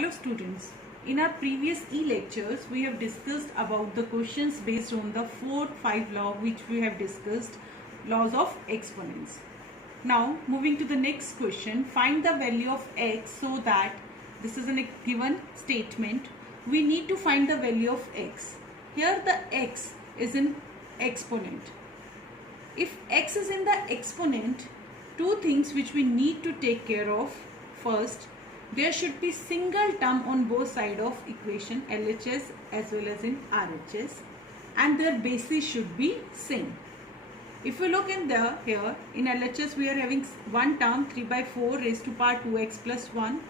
Hello students, in our previous e-lectures we have discussed about the questions based on the 4-5 law which we have discussed, laws of exponents. Now moving to the next question, find the value of x so that this is a given statement. We need to find the value of x. Here the x is in exponent. If x is in the exponent, two things which we need to take care of. First, there should be single term on both sides of equation, LHS as well as in RHS, and their basis should be same. If you look in here in LHS we are having one term 3 by 4 raised to power 2x plus 1,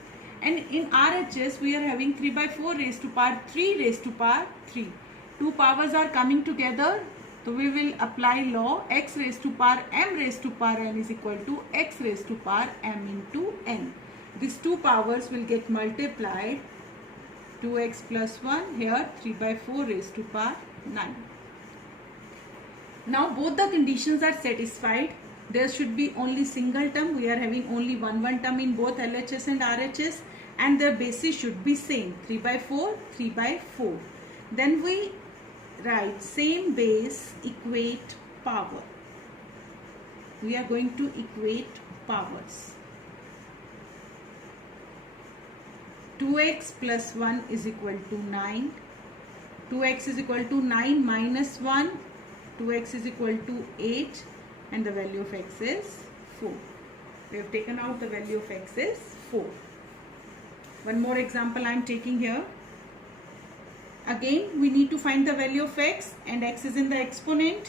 and in RHS we are having 3 by 4 raised to power 3 raised to power 3. Two powers are coming together, so we will apply law x raised to power m raised to power n is equal to x raised to power m into n. These two powers will get multiplied, 2x plus 1, here 3 by 4 raised to power 9. Now both the conditions are satisfied. There should be only single term. We are having only one term in both LHS and RHS, and their basis should be same, 3 by 4, 3 by 4. Then we write same base equate power. We are going to equate powers. 2x plus 1 is equal to 9. 2x is equal to 9 minus 1. 2x is equal to 8. And the value of x is 4. We have taken out the value of x is 4. One more example I am taking here. Again, we need to find the value of x, and x is in the exponent.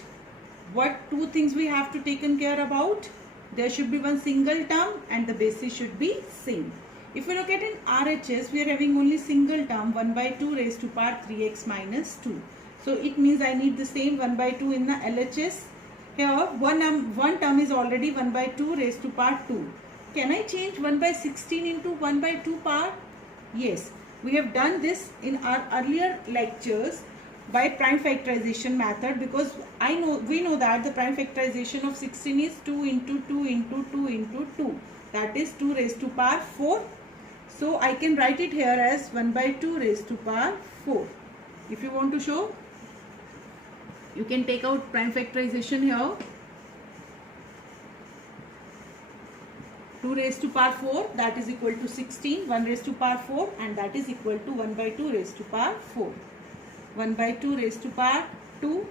What two things we have to taken care about? There should be one single term and the basis should be same. If we look at in RHS, we are having only single term 1 by 2 raised to power 3x minus 2. So it means I need the same 1 by 2 in the LHS. Here one term is already 1 by 2 raised to power 2. Can I change 1 by 16 into 1 by 2 power? Yes, we have done this in our earlier lectures by prime factorization method, because we know that the prime factorization of 16 is 2 into 2 into 2 into 2. That is 2 raised to power 4. So I can write it here as 1 by 2 raised to power 4. If you want to show, you can take out prime factorization here. 2 raised to power 4, that is equal to 16. 1 raised to power 4, and that is equal to 1 by 2 raised to power 4. 1 by 2 raised to power 2.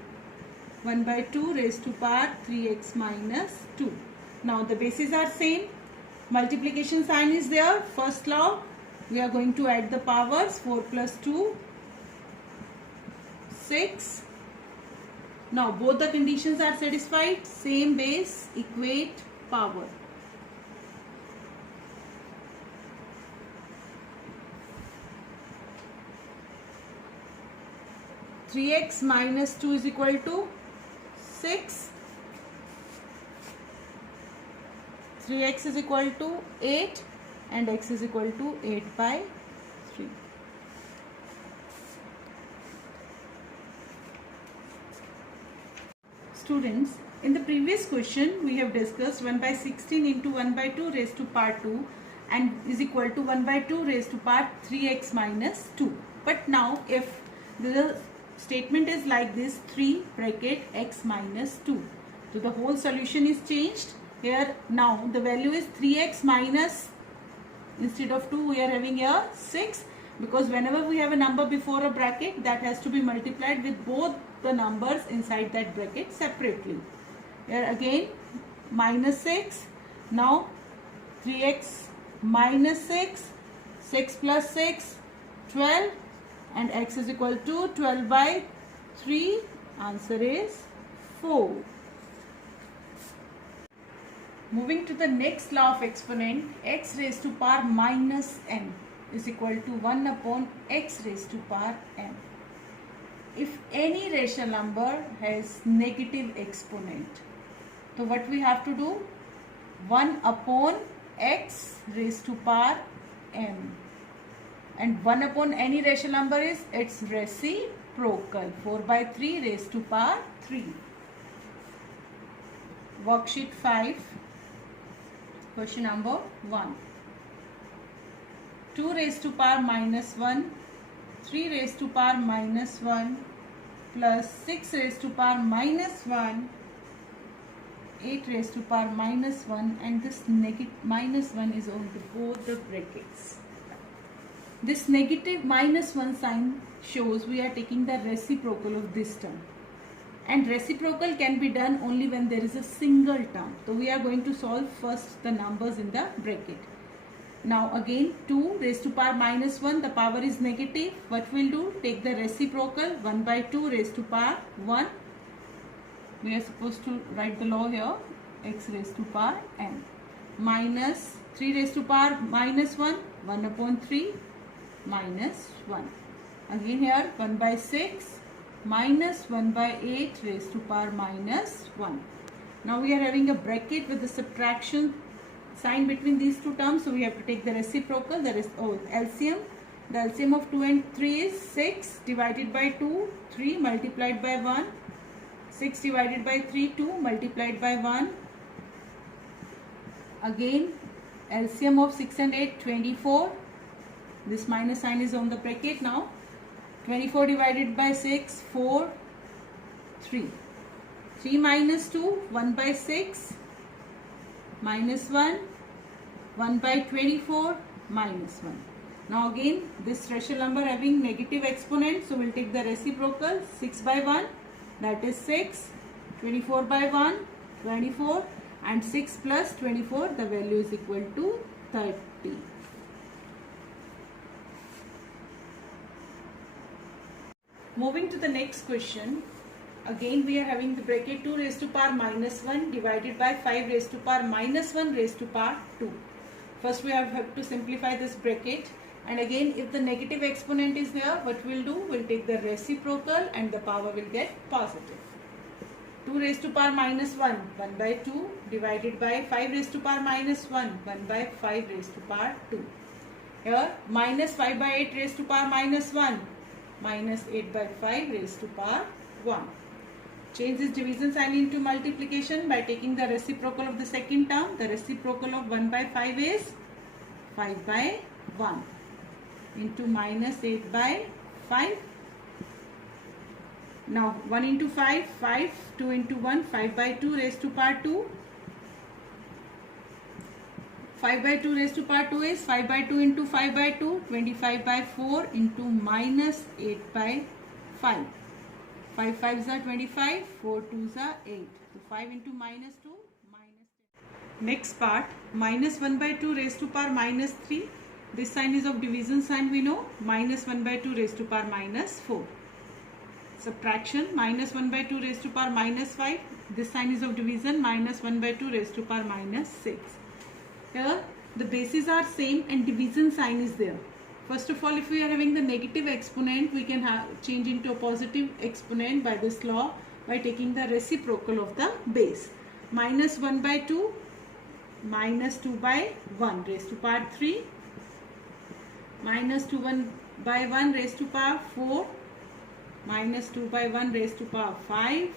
1 by 2 raised to power 3x minus 2. Now the bases are same. Multiplication sign is there. First law, we are going to add the powers. 4 plus 2, 6. Now both the conditions are satisfied. Same base equate power. (3x minus 2 is equal to 6). 3x is equal to 8 and x is equal to 8 by 3. Students, in the previous question we have discussed 1 by 16 into 1 by 2 raised to power 2 and is equal to 1 by 2 raised to power 3x minus 2. But now if the statement is like this, 3 bracket x minus 2. So the whole solution is changed. Here now the value is 3x minus, instead of 2 we are having here 6, because whenever we have a number before a bracket, that has to be multiplied with both the numbers inside that bracket separately. Here again minus 6. Now 3x minus 6, 6 plus 6, 12, and x is equal to 12 by 3. Answer is 4. Moving to the next law of exponent, x raised to power minus n is equal to 1 upon x raised to power n. If any rational number has negative exponent, so what we have to do? 1 upon x raised to power m. And 1 upon any rational number is its reciprocal, 4 by 3 raised to power 3. Worksheet 5. Question number 1. 2 raised to power minus 1, 3 raised to power minus 1 plus 6 raised to power minus 1, 8 raised to power minus 1, and this minus 1 is on both the brackets. This negative minus 1 sign shows we are taking the reciprocal of this term. And reciprocal can be done only when there is a single term. So we are going to solve first the numbers in the bracket. Now again 2 raised to power minus 1, the power is negative. What we'll do? Take the reciprocal, 1 by 2 raised to power 1. We are supposed to write the law here, x raised to power n. Minus 3 raised to power minus 1, 1 upon 3 minus 1. Again here 1 by 6 minus 1 by 8 raised to power minus 1. Now we are having a bracket with the subtraction sign between these two terms, so we have to take the reciprocal, that is LCM. The LCM of 2 and 3 is 6 divided by 2, 3 multiplied by 1, 6 divided by 3, 2 multiplied by 1. Again LCM of 6 and 8, 24. This minus sign is on the bracket now. 24 divided by 6, 4, 3. 3 minus 2, 1 by 6, minus 1, 1 by 24, minus 1. Now again this rational number having negative exponent, so we'll take the reciprocal, 6 by 1, that is 6, 24 by 1, 24, and 6 plus 24, the value is equal to 30. Moving to the next question, again we are having the bracket 2 raised to power minus 1 divided by 5 raised to power minus 1 raised to power 2. First we have to simplify this bracket, and again if the negative exponent is there, what we'll do? We'll take the reciprocal and the power will get positive. 2 raised to power minus 1, 1 by 2 divided by 5 raised to power minus 1, 1 by 5 raised to power 2. Here minus 5 by 8 raised to power minus 1, minus 8 by 5 raised to power 1. Change this division sign into multiplication by taking the reciprocal of the second term. The reciprocal of 1 by 5 is 5 by 1 into minus 8 by 5. Now 1 into 5, 5, 2 into 1, 5 by 2 raised to power 2. 5 by 2 raised to power 2 is 5 by 2 into 5 by 2, 25 by 4 into minus 8 by 5. 5 5s are 25, 4 2s are 8. So 5 into minus 2, minus 10. Next part, minus 1 by 2 raised to power minus 3. This sign is of division sign we know. Minus 1 by 2 raised to power minus 4. Subtraction, minus 1 by 2 raised to power minus 5. This sign is of division. Minus 1 by 2 raised to power minus 6. Here the bases are same and division sign is there. First of all, if we are having the negative exponent, we can change into a positive exponent by this law by taking the reciprocal of the base. Minus 1 by 2, minus 2 by 1 raised to power 3, minus 2 by 1 raised to power 4, minus 2 by 1 raised to power 5,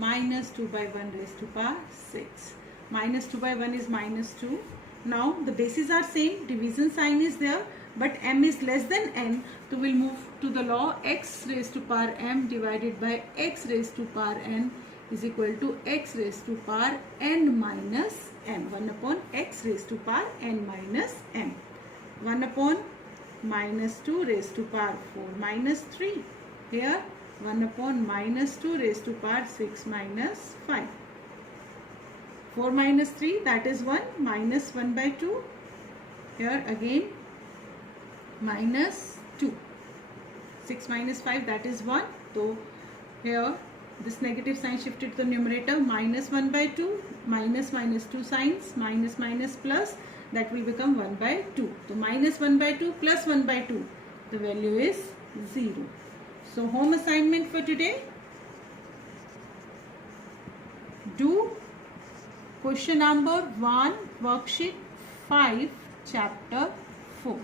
minus 2 by 1 raised to power 6. Minus 2 by 1 is minus 2. Now the bases are same, division sign is there, but m is less than n, so we'll move to the law x raised to power m divided by x raised to power n is equal to x raised to power n minus m. 1 upon x raised to power n minus m. 1 upon minus 2 raised to power 4 minus 3. Here 1 upon minus 2 raised to power 6 minus 5. 4 minus 3, that is 1, minus 1 by 2. Here again minus 2. 6 minus 5, that is 1. So here this negative sign shifted to the numerator. Minus 1 by 2, minus 2 signs, minus plus, that will become 1 by 2. So minus 1 by 2 plus 1 by 2, the value is 0. So home assignment for today, do question number 1, worksheet 5, chapter 4.